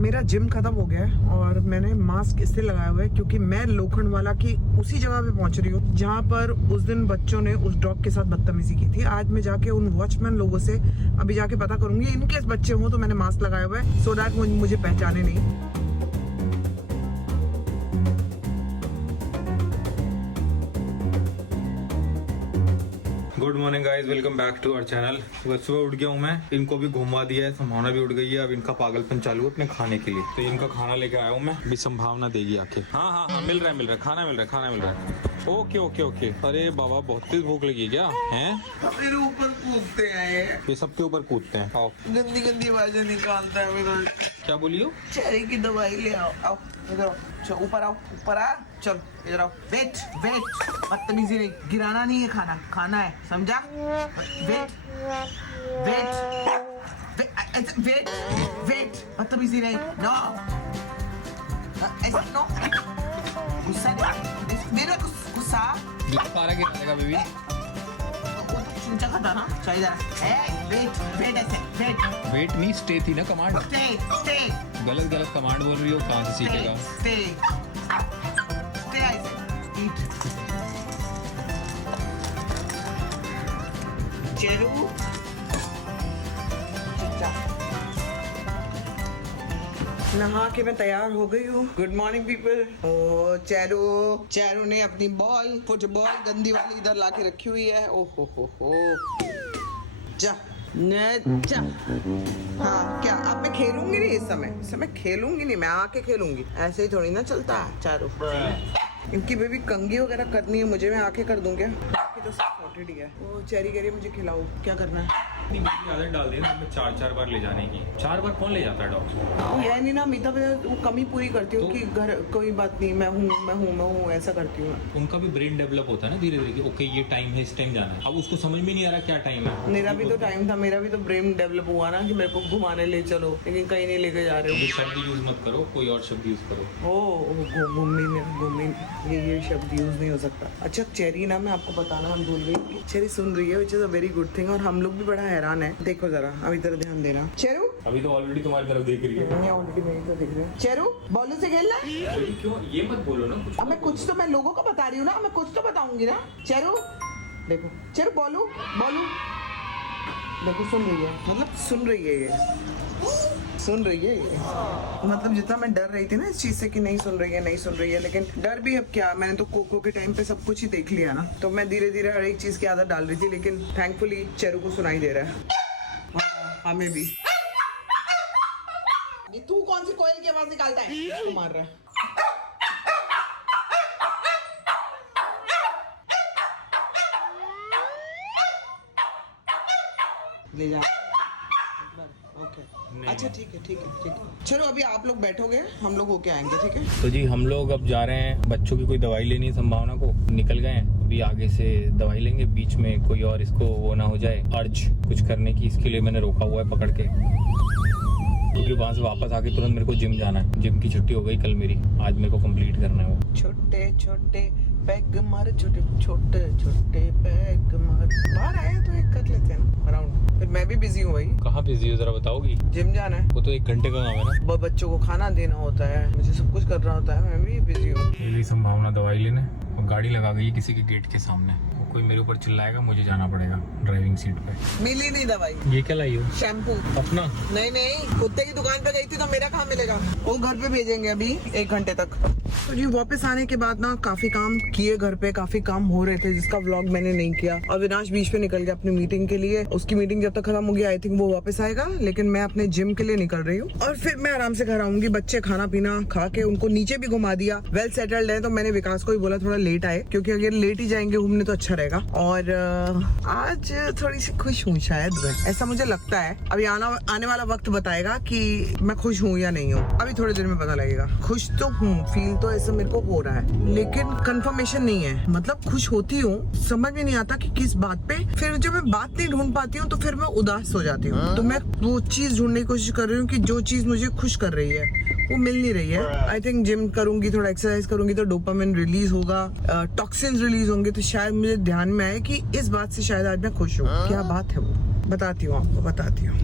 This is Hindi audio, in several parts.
मेरा जिम खत्म हो गया है और मैंने मास्क इससे लगाया हुआ है क्योंकि मैं लोखंड वाला की उसी जगह पे पहुंच रही हूँ जहाँ पर उस दिन बच्चों ने उस डॉग के साथ बदतमीजी की थी। आज मैं जाके उन वॉचमैन लोगों से अभी जाके पता करूंगी, इनकेस बच्चे हों तो मैंने मास्क लगाया हुआ है सो दैट मुझे पहचाने नहीं। Good morning guys, welcome back to our channel. सुबह उठ गया हूँ मैं, इनको भी घुमा दिया है, संभावना भी उठ गई है। अब इनका पागलपन चालू है अपने खाने के लिए, तो इनका खाना लेके आया हूँ मैं। भी संभावना देगी आके। हाँ हाँ हाँ, मिल रहा है खाना मिल रहा है। Okay okay okay. अरे बाबा बहुत तेज भूख लगी है क्या? हैं? मेरे ऊपर कूदते हैं ये सबके ऊपर कूदते हैं। आओ, गंदी गंदी आवाजें निकालता है मेरा। क्या बोलियो? चेरी की दवाई ले आओ। आओ इधर आओ, चल ऊपर आओ, ऊपर आ, चल इधर आओ। वेट बदतमीजी नहीं, गिराना नहीं है, खाना है, समझा? वेट बदतमीजी नहीं। नो ऐसे नो, गुस्सा नहीं, मेरा गुस्सा पारा गिरा बेबी। चूचा खाता ना चाहिए। वेट नहीं, स्टे थी ना कमांड। स्टे गलत कमांड बोल रही हो, कहाँ से सीखेगा? चेरू नहा के मैं तैयार हो गई हूँ। Good morning people. ओ चेरू ने अपनी फुटबॉल गंदी वाली इधर लाके रखी हुई है। ओ हो जा जा। हाँ क्या अब मैं खेलूंगी नहीं, इस समय खेलूंगी नहीं, मैं आके खेलूंगी। ऐसे ही थोड़ी ना चलता है चारू। इनकी बेबी कंगी वगैरह करनी है मुझे, मैं आके कर दूं क्या? तो सब सॉर्टेड ही है। वो चेरी कह रही है मुझे खिलाओ, क्या करना है? आदत डाल देना मैं 4 बार ले जाने की। 4 बार कौन ले जाता है डॉग? ये नहीं ना मीता, वो कमी पूरी करती हूँ कि घर कोई बात नहीं, मैं हूँ ऐसा करती हूँ। उनका भी ब्रेन डेवलप होता है ना धीरे धीरे कि ओके ये टाइम है, इस टाइम जाना है। अब उसको समझ में नहीं आ रहा क्या टाइम है। मेरा भी तो टाइम था, मेरा भी तो ब्रेन डेवलप हुआ ना कि मेरे को घुमाने ले चलो, लेकिन कहीं नहीं लेके जा रहे हो। ये शब्द यूज मत करो, कोई और शब्द यूज करो। घूमी ये शब्द यूज नहीं हो सकता। अच्छा चेरी ना, मैं आपको बताना हम भूल गई, चेरी सुन रही है, which is a very good thing. और हम लोग भी बड़ा हैरान है। देखो जरा अभी तरह ध्यान देना। चेरू अभी तो ऑलरेडी तुम्हारी तरफ देख रही है। ऑलरेडी मेरी तो देख रही है। चेरू बॉलू से खेलना है? क्यों ये मत बोलो ना कुछ। अब मैं कुछ तो मैं लोगों को बता रही हूँ ना, मैं कुछ तो बताऊंगी ना। चेरू देखो, चेरू बॉलू देखो, सुन रही है, मतलब सुन रही है ये मतलब जितना मैं डर रही थी ना इस चीज से कि नहीं सुन रही है, लेकिन डर भी अब क्या, मैंने तो कोको के टाइम पे सब कुछ ही देख लिया ना, तो मैं धीरे धीरे हर एक चीज की आदत डाल रही थी। लेकिन थैंकफुली चेरू को सुनाई दे रहा है, हमें भी। ये तू कौन सी कोयल की आवाज निकालता है? इसको मार रहा है। ले जा। ओके अच्छा ठीक है। चलो अभी आप लोग बैठोगे, हम लोग होके आएंगे, ठीक है? तो जी हम लोग अब जा रहे हैं, बच्चों की कोई दवाई लेनी है, संभावना को निकल गए हैं। अभी आगे से दवाई लेंगे, बीच में कोई और इसको वो ना हो जाए अर्ज कुछ करने की, इसके लिए मैंने रोका हुआ है पकड़ के, क्योंकि वहाँ से वापस आके तुरंत मेरे को जिम जाना है। जिम की छुट्टी हो गई कल मेरी, आज मेरे को कंप्लीट करना है वो। छोटे पैग मार, छोटे पैग मार। बाहर आए तो एक कर लेते हैं ना राउंड, फिर मैं भी बिजी हूँ भाई। कहाँ बिजी हो जरा बताओगी? जिम जाना है, वो तो 1 घंटे का काम है ना। बच्चों को खाना देना होता है, मुझे सब कुछ करना होता है, मैं भी बिजी हूँ। मेरी संभावना दवाई लेने और गाड़ी लगा गई किसी के गेट के सामने, कोई मेरे ऊपर चिल्लाएगा, मुझे जाना पड़ेगा ड्राइविंग सीट पे। मिली नहीं दवाई। ये क्या लाई हो? शैम्पू अपना? नहीं, कुत्ते की दुकान पे गई थी तो मेरा कहाँ मिलेगा, वो घर पे भेजेंगे अभी 1 घंटे तक। तो जी वापस आने के बाद ना काफी काम किए, घर पे काफी काम हो रहे थे जिसका व्लॉग मैंने नहीं किया। और विनाश बीच पे निकल गया अपनी मीटिंग के लिए, उसकी मीटिंग जब तक खत्म होगी आई थिंक वो वापस आएगा, लेकिन मैं अपने जिम के लिए निकल रही हूँ और फिर मैं आराम से घर आऊंगी। बच्चे खाना पीना खा के उनको नीचे भी घुमा दिया, वेल सेटल्ड है। तो मैंने विकास को भी बोला थोड़ा लेट आए, क्योंकि अगर लेट ही जाएंगे घूमने तो अच्छा रहेगा। और आज थोड़ी सी खुश हूँ शायद, ऐसा मुझे लगता है। अभी आने वाला वक्त बताएगा कि मैं खुश हूँ या नहीं हूँ, अभी थोड़ी देर में पता लगेगा। खुश तो हूँ, फील तो ऐसा मेरे को हो रहा है, लेकिन कंफर्मेशन नहीं है। मतलब खुश होती हूँ, समझ में नहीं आता कि किस बात पे। फिर जब मैं बात नहीं ढूंढ पाती हूँ तो फिर मैं उदास हो जाती हूँ। तो मैं वो चीज ढूंढने की कोशिश कर रही हूँ कि जो चीज मुझे खुश कर रही है वो मिल नहीं रही है। आई थिंक जिम करूंगी, थोड़ा एक्सरसाइज करूंगी तो डोपामिन रिलीज होगा, टॉक्सिन्स रिलीज होंगे, तो शायद मुझे ध्यान में आए कि इस बात से शायद आज मैं खुश हूँ। क्या बात है वो बताती हूँ आपको, बताती हूँ।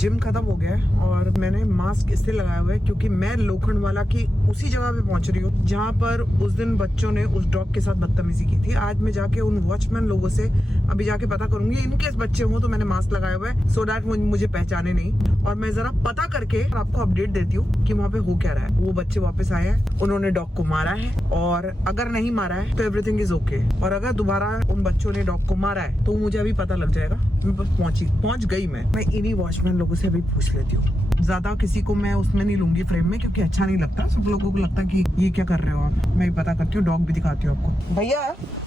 जिम खत्म हो गया है और मैंने मास्क इसलिए लगाया हुआ है क्योंकि मैं लोखंड वाला की उसी जगह पे पहुंच रही हूँ जहाँ पर उस दिन बच्चों ने उस डॉग के साथ बदतमीजी की थी। आज मैं जाके उन वॉचमैन लोगों से अभी जाके पता करूंगी, इनकेस बच्चे हो तो मैंने मास्क लगाया हुआ है सो दैट मुझे पहचाने नहीं। और मैं जरा पता करके आपको अपडेट देती हूँ कि वहाँ पे हो क्या रहा है। वो बच्चे वापस आए हैं, उन्होंने डॉग को मारा है और अगर नहीं मारा है तो एवरीथिंग इज ओके, और अगर दोबारा उन बच्चों ने डॉग को मारा है तो मुझे अभी पता लग जाएगा। मैं बस पहुंच गई। मैं इन्हीं वॉचमैन लोगों से अभी पूछ लेती हूँ। ज्यादा किसी को मैं उसमें नहीं लूंगी फ्रेम में क्योंकि अच्छा नहीं लगता। सब लोगों को लगता है कि ये क्या कर रहे हो आप। मैं पता करती हूँ, डॉग भी दिखाती हूँ आपको। भैया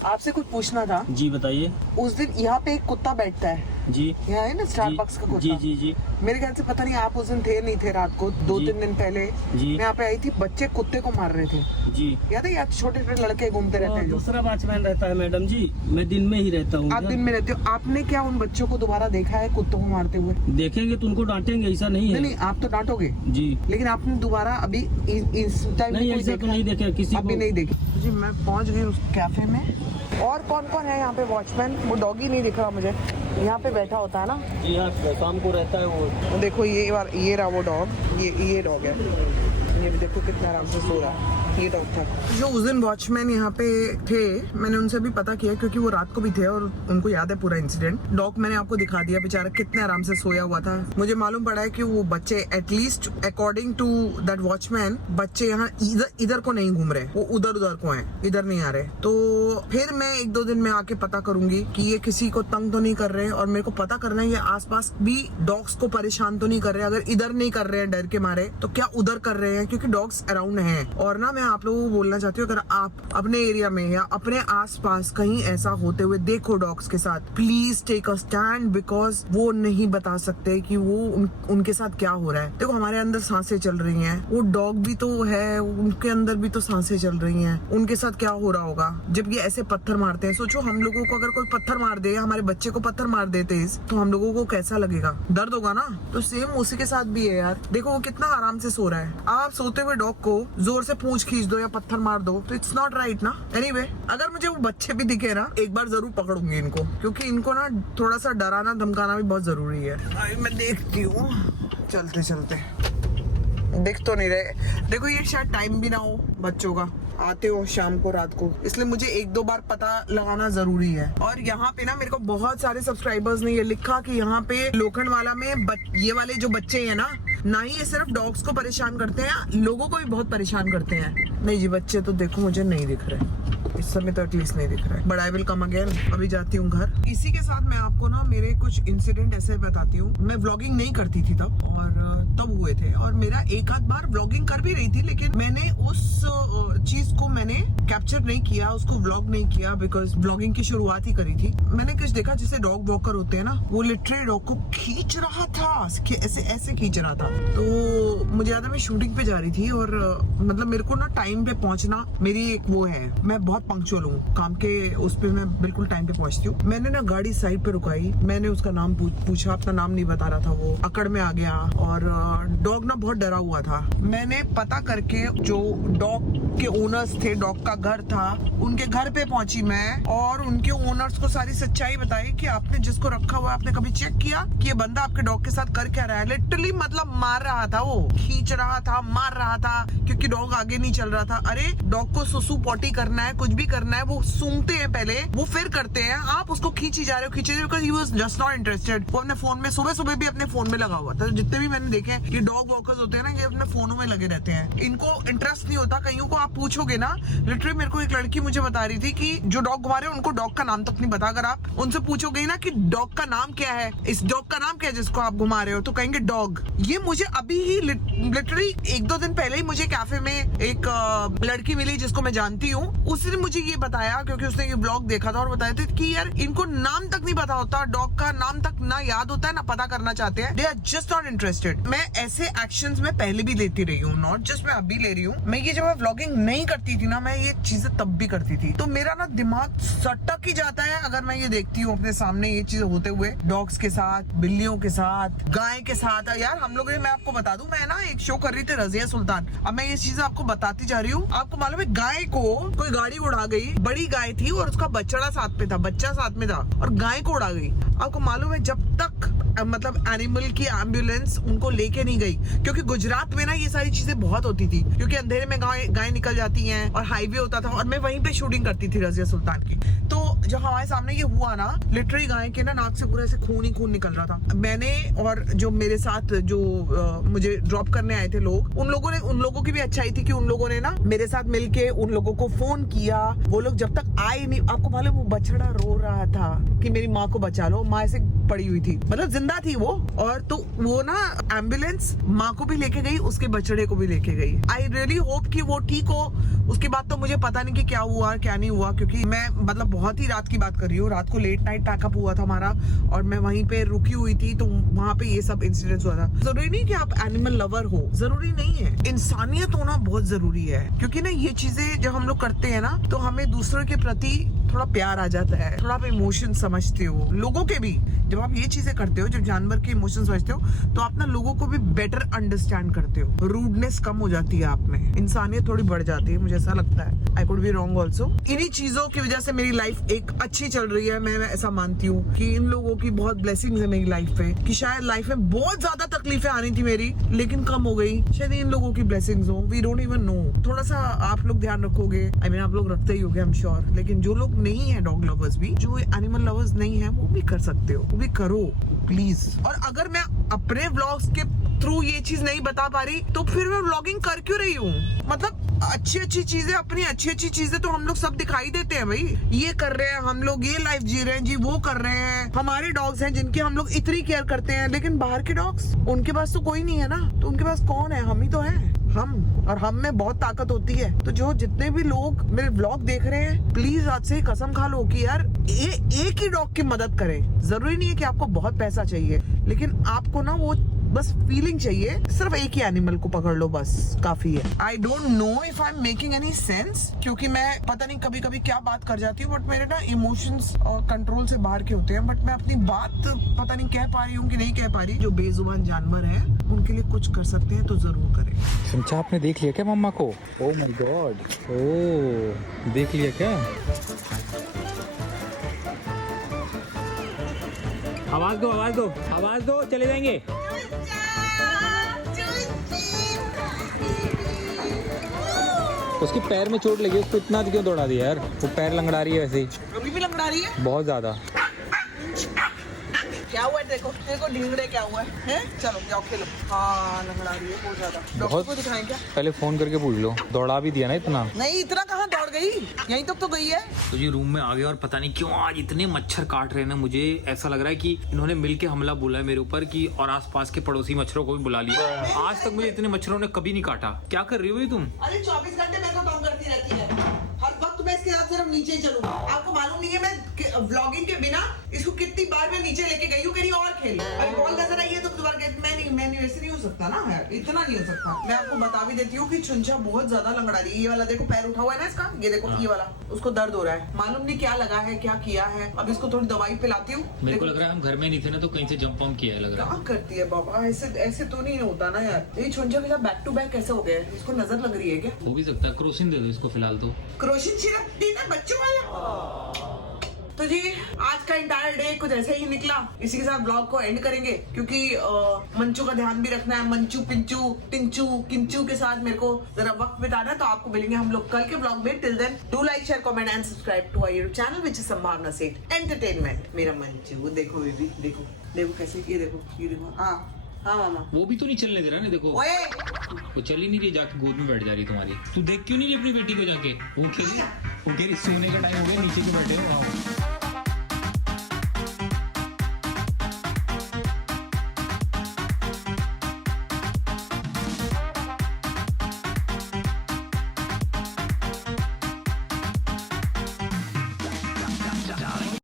आपसे कुछ पूछना था। जी बताइए। उस दिन यहाँ पे एक कुत्ता बैठता है, जी यहाँ है ना स्टारबक्स का कुत्ता। जी जी जी मेरे ख्याल से पता नहीं आप उस दिन थे नहीं थे, रात को 2-3 दिन पहले जी मैं यहाँ पे आई थी, बच्चे कुत्ते को मार रहे थे। जी याद है? या छोटे छोटे लड़के घूमते रहते हैं जो। दूसरा वॉचमैन रहता है मैडम जी, मैं दिन में ही रहता हूँ। आप दिन में रहते हो, आपने क्या उन बच्चों को दोबारा देखा है कुत्तों को मारते हुए? देखेंगे तो उनको डांटेंगे, ऐसा नहीं है। नहीं आप तो डांटोगे जी, लेकिन आपने दोबारा अभी इस टाइम नहीं ऐसा तो नहीं देखा किसी अभी को। नहीं देखी जी। मैं पहुंच गई उस कैफे में। और कौन कौन है यहाँ पे वॉचमैन? वो डॉगी नहीं दिख रहा मुझे, यहाँ पे बैठा होता है ना। जी हाँ, शाम को रहता है वो। देखो ये रहा वो डॉग, ये डॉग है। ये भी देखो कितना आराम से सो रहा है। ये डॉग था जो उस दिन वॉचमैन यहाँ पे थे। मैंने उनसे भी पता किया क्योंकि वो रात को भी थे और उनको याद है पूरा इंसिडेंट। डॉग मैंने आपको दिखा दिया, बेचारा कितने आराम से सोया हुआ था। मुझे मालूम पड़ा है कि वो बच्चे at least according to that watchman बच्चे यहाँ इधर को नहीं घूम रहे, वो उधर को हैं, इधर नहीं आ रहे। तो फिर मैं 1-2 दिन में आके पता करूंगी कि ये किसी को तंग तो नहीं कर रहे, और मेरे को पता करना है ये आसपास भी डॉग्स को परेशान तो नहीं कर रहे। अगर इधर नहीं कर रहे हैं डर के मारे तो क्या उधर कर रहे हैं, क्योंकि डॉग्स अराउंड हैं। और ना मैं आप लोगों को बोलना चाहती हूँ, अगर आप अपने एरिया में या अपने आसपास कहीं ऐसा होते हुए देखो डॉग्स के साथ, please take a stand, because वो नहीं बता सकते कि वो उनके साथ क्या हो रहा है। देखो हमारे अंदर सांसें चल रही हैं, वो डॉग भी तो है, उनके अंदर भी तो सांसें चल रही हैं, उनके साथ क्या हो रहा होगा जब ये ऐसे पत्थर मारते हैं। सोचो हम लोगों को अगर कोई पत्थर मार दे, हमारे बच्चे को पत्थर मार देते तो हम लोगों को कैसा लगेगा, दर्द होगा ना। तो सेम उसी के साथ भी है यार। देखो वो कितना आराम से सो रहा है। आप सोते हुए डॉग को जोर से पूंछ खींच दो या पत्थर मार दो तो इट्स नॉट राइट ना। एनीवे, अगर मुझे वो बच्चे भी दिखे ना, एक बार जरूर पकड़ूंगी इनको, क्योंकि इनको ना थोड़ा सा डराना धमकाना भी बहुत जरूरी है। मैं देखती हूँ चलते चलते, दिख तो नहीं रहे। देखो ये शायद टाइम भी ना हो बच्चों का, आते हो शाम को रात को, इसलिए मुझे 1-2 बार पता लगाना जरूरी है। और यहाँ पे ना मेरे को बहुत सारे सब्सक्राइबर्स ने ये लिखा कि यहाँ पे लोखंड वाला में ये वाले जो बच्चे हैं ना ही ये सिर्फ डॉग्स को परेशान करते हैं, लोगों को भी बहुत परेशान करते हैं। नहीं जी, बच्चे तो देखो मुझे नहीं दिख रहे इस समय, तो एटलीस्ट नहीं दिख रहा है। But I will come again. अभी जाती हूँ घर। इसी के साथ मैं आपको ना मेरे कुछ इंसिडेंट ऐसे बताती हूँ। मैं व्लॉगिंग नहीं करती थी तब, और तब हुए थे, और मेरा एक आध बार व्लॉगिंग कर भी रही थी, लेकिन मैंने उस चीज को मैंने कैप्चर नहीं किया, उसको व्लॉग नहीं किया, बिकॉज व्लॉगिंग की शुरुआत ही करी थी। मैंने कुछ देखा जिसे डॉग वॉकर होते हैं ना, वो लिटरली डॉग को खींच रहा था, ऐसे खींच रहा था। तो मुझे याद है मैं शूटिंग पे जा रही थी, और मतलब मेरे को ना टाइम पे पहुंचना मेरी एक वो है, मैं बहुत पंक्चुअल हूँ काम के उस पे, मैं बिल्कुल टाइम पे पहुंचती हूँ। मैंने ना गाड़ी साइड पे रुकाई, मैंने उसका नाम पूछा, अपना नाम नहीं बता रहा था, वो अकड़ में आ गया, और डॉग ना बहुत डरा हुआ था। मैंने पता करके जो डॉग के ओनर्स थे, डॉग का घर था, उनके घर पे पहुंची मैं, और उनके ओनर्स को सारी सच्चाई बताई कि आपने जिसको रखा हुआ है, आपने कभी चेक किया कि ये बंदा आपके डॉग के साथ कर क्या रहा है। लिटरली मतलब मार रहा था, वो खींच रहा था, मार रहा था, क्योंकि डॉग आगे नहीं चल रहा था। अरे डॉग को सुसु पॉटी करना है, कुछ भी करना है, वो सूंघते हैं पहले, वो फिर करते हैं, आप उसको खींची जा रहे हो, खींचे, because he was just not interested. वो अपने फोन में सुबह भी अपने फोन में लगा हुआ था। जितने भी मैंने देखे ये डॉग वॉकर्स होते हैं ना, ये अपने फोनों में लगे रहते हैं, इनको इंटरेस्ट नहीं होता। कईयों को आप पूछोगे ना, लिटरली मेरे को एक लड़की मुझे बता रही थी कि जो डॉग घुमा रहे हैं उनको डॉग का नाम तक नहीं पता। अगर आप उनसे पूछोगे ना कि डॉग का नाम क्या है, इस डॉग का नाम क्या है जिसको आप घुमा रहे हो, तो कहेंगे डॉग। ये मुझे अभी ही लिटरली 1-2 दिन पहले ही मुझे कैफे में एक लड़की मिली जिसको मैं जानती हूँ, उसने मुझे ये बताया, क्योंकि उसने ये ब्लॉग देखा था, और बताया था कि यार इनको नाम तक नहीं पता होता, डॉग का नाम तक ना याद होता है, ना पता करना चाहते हैं। They are just not interested. मैं ऐसे एक्शंस में पहले भी लेती रही हूँ, नॉट जस्ट मैं अभी ले रही हूँ। मैं ये जब मैं व्लॉगिंग नहीं करती थी ना, मैं ये चीजें तब भी करती थी, तो मेरा ना दिमाग सटक ही जाता है अगर मैं ये देखती हूँ अपने सामने ये चीजें होते हुए, डॉग्स के साथ, बिल्लियों के साथ, गाय के साथ। यार हम लोग, मैं आपको बता दूं, मैं ना एक शो कर रही थी रजिया सुल्तान, अब मैं ये चीजें आपको बताती जा रही हूँ। आपको मालूम है गाय को कोई गाड़ी उड़ा गई, बड़ी गाय थी और उसका बच्चा साथ में था, और गाय को उड़ा गई। आपको मालूम है जब तक मतलब एनिमल की एम्बुलेंस उनको लेके नहीं गई, क्योंकि गुजरात में ना ये सारी चीजें बहुत होती थी, क्योंकि अंधेरे में गाय निकल जाती हैं और हाईवे होता था, और मैं वहीं पे शूटिंग करती थी रजिया सुल्तान की। तो जब हमारे सामने ये हुआ ना, लिटरली गाय के ना नाक से पूरा ऐसे खून ही खून निकल रहा था। मैंने और जो मेरे साथ जो मुझे ड्रॉप करने आए थे लोग, उन लोगों की भी अच्छाई थी कि उन लोगों ने ना मेरे साथ मिलके उन लोगों को फोन किया। वो लोग जब तक आए नहीं, आपको मालूम वो बछड़ा रो रहा था कि मेरी माँ को बचा लो, माँ ऐसे पड़ी हुई थी, मतलब जिंदा थी वो। और तो वो ना एम्बुलेंस माँ को भी लेके गई, उसके बछड़े को भी लेके गई। आई रियली होप कि वो ठीक हो। उसके बाद तो मुझे पता नहीं कि क्या हुआ क्या नहीं हुआ, क्योंकि मैं मतलब बहुत ही रात की बात कर रही हूँ। रात को लेट नाइट पैकअप हुआ था हमारा, और मैं वहीं पे रुकी हुई थी, तो वहां पे ये सब इंसिडेंट्स हुआ था। जरूरी नहीं कि आप एनिमल लवर हो, जरूरी नहीं है। इंसानियत होना बहुत जरूरी है, क्योंकि ना ये चीजें जब हम लोग करते हैं ना, तो हमें दूसरों के प्रति थोड़ा प्यार आ जाता है, थोड़ा आप इमोशन समझते हो लोगों के भी। जब आप ये चीजें करते हो, जब जानवर के इमोशन समझते हो, तो आप ना लोगों को भी बेटर अंडरस्टैंड करते हो। रूडनेस कम हो जाती है आप में, इंसानियत थोड़ी बढ़ जाती है, मुझे ऐसा लगता है। I could be wrong also. इन्हीं चीजों की वजह से मेरी लाइफ एक अच्छी चल रही है। मैं ऐसा मानती हूँ कि इन लोगों की बहुत ब्लेसिंग्स है मेरी लाइफ पे, कि शायद लाइफ में बहुत ज्यादा तकलीफें आनी थी मेरी, लेकिन कम हो गई। शायद इन लोगों की ब्लेसिंग्स हो, वी डोंट इवन नो। थोड़ा सा आप लोग ध्यान रखोगे, आई मीन आप लोग रखते ही होगे, आई एम श्योर। लेकिन जो लोग नहीं है डॉग लवर्स भी, जो एनिमल लवर्स नहीं है, वो भी कर सकते हो, वो भी करो प्लीज। और अगर मैं अपने व्लॉग्स के थ्रू ये चीज नहीं बता पा रही, तो फिर मैं व्लॉगिंग कर क्यों रही हूँ? मतलब अच्छी चीजें, अपनी अच्छी चीजें तो हम लोग सब दिखाई देते हैं भाई। ये कर रहे हैं हम लोग, ये लाइफ जी रहे हैं जी, वो कर रहे हैं। हमारे डॉग्स हैं जिनकी हम लोग इतनी केयर करते हैं, लेकिन बाहर के डॉग्स, उनके पास तो कोई नहीं है ना। तो उनके पास कौन है? हम ही तो हैं। और हम में बहुत ताकत होती है। तो जो जितने भी लोग मेरे व्लॉग देख रहे हैं, प्लीज आज से कसम खा लो कि यार एक ही डॉग की मदद करें। जरूरी नहीं है कि आपको बहुत पैसा चाहिए, लेकिन आपको ना वो बस फीलिंग चाहिए। सिर्फ एक ही एनिमल को पकड़ लो, बस काफी है। I don't know if I am making any sense, क्योंकि मैं पता नहीं कभी कभी क्या बात कर जाती हूँ, बट मेरे ना इमोशंस कंट्रोल से बाहर के होते हैं। बट मैं अपनी बात पता नहीं कह पा रही हूँ कि नहीं कह पा रही। जो बेजुबान जानवर है, उनके लिए कुछ कर सकते हैं तो जरूर करें। संचा आपने देख लिया क्या मम्मा को? ओह माय गॉड, ओह देख लिया क्या? आवाज दो, चले जाएंगे। उसके पैर में चोट लगी, उसको इतना क्यों दौड़ा दिया यार? वो पैर लंगड़ा रही है वैसे ही, अभी भी लंगड़ा रही है बहुत ज्यादा। क्या हुआ है? देखो ढींगड़े क्या हुआ है? चलो जाओ खेलो। हाँ लंगड़ा रही है बहुत ज्यादा। डॉक्टर को दिखाएं क्या? पहले फोन करके पूछ लो। दौड़ा भी दिया ना इतना? नहीं, इतना कहाँ दौड़ गई, यहीं तक तो गई है। तो ये रूम में आ गया और पता नहीं क्यों आज इतने मच्छर काट रहे हैं ना, मुझे ऐसा लग रहा है कि इन्होंने मिलके हमला बोला है मेरे ऊपर की, और आसपास के पड़ोसी मच्छरों को भी बुला लिया। आज तक मुझे इतने मच्छरों ने कभी नहीं काटा। क्या कर रही हो ये तुम? अरे 24 घंटे मेरे को काम करती रहती है, हर वक्त मैं इसके साथ सिर्फ नीचे ही चलूंगा। आपको मालूम नहीं है मैं व्लॉगिंग के बिना इसको कितनी बार मैं नीचे लेके गई हूँ, कहीं और खेल। अभी बॉल नजर आई है तो दोबारा मैं नहीं वैसे नहीं हो सकता ना यार, इतना नहीं हो सकता। मैं आपको बता भी देती हूँ कि चुंचा बहुत ज्यादा लंगड़ा रही है। ये वाला देखो पैर उठा हुआ है ना इसका, ये देखो ये वाला, उसको दर्द हो रहा है। मालूम नहीं क्या लगा है, क्या किया है। अब इसको थोड़ी दवाई पिलाती हूँ। मेरे को लग रहा है हम घर में नहीं थे ना, तो कहीं से जंप वंप किया है लग रहा है। क्या करती है बाबा, ऐसे तो नहीं होता ना यार। ये चुंचा के साथ बैक टू बैक कैसे हो गया है? इसको नजर लग रही है क्या? हो भी सकता है। क्रोसिन दे दो इसको फिलहाल तो। क्रोशिन सिरप देना बच्चों वाला। तो जी आज का इंटायर डे कुछ ऐसे ही निकला। इसी के साथ ब्लॉग को एंड करेंगे, क्योंकि मंचू का ध्यान भी रखना है। मंचू पिंचू टिंचू किंचू के साथ मेरे को जरा वक्त बिताना है। तो आपको मिलेंगे हम लोग कल के ब्लॉग में। Till then do like share comment and subscribe to our channel which is Sambhavna Seth entertainment. मेरा मंचू देखो बेबी, देखो कैसे, ये देखो। हाँ मामा, वो भी तो नहीं चलने दे रहा ना, देखो ओए वो चल ही नहीं रही, जाके गोद में बैठ जा रही तुम्हारी। तू देख क्यों नहीं रही अपनी बेटी को जाके? वो कह रही सोने का टाइम हो गया, नीचे क्यों बैठे हो? आओ।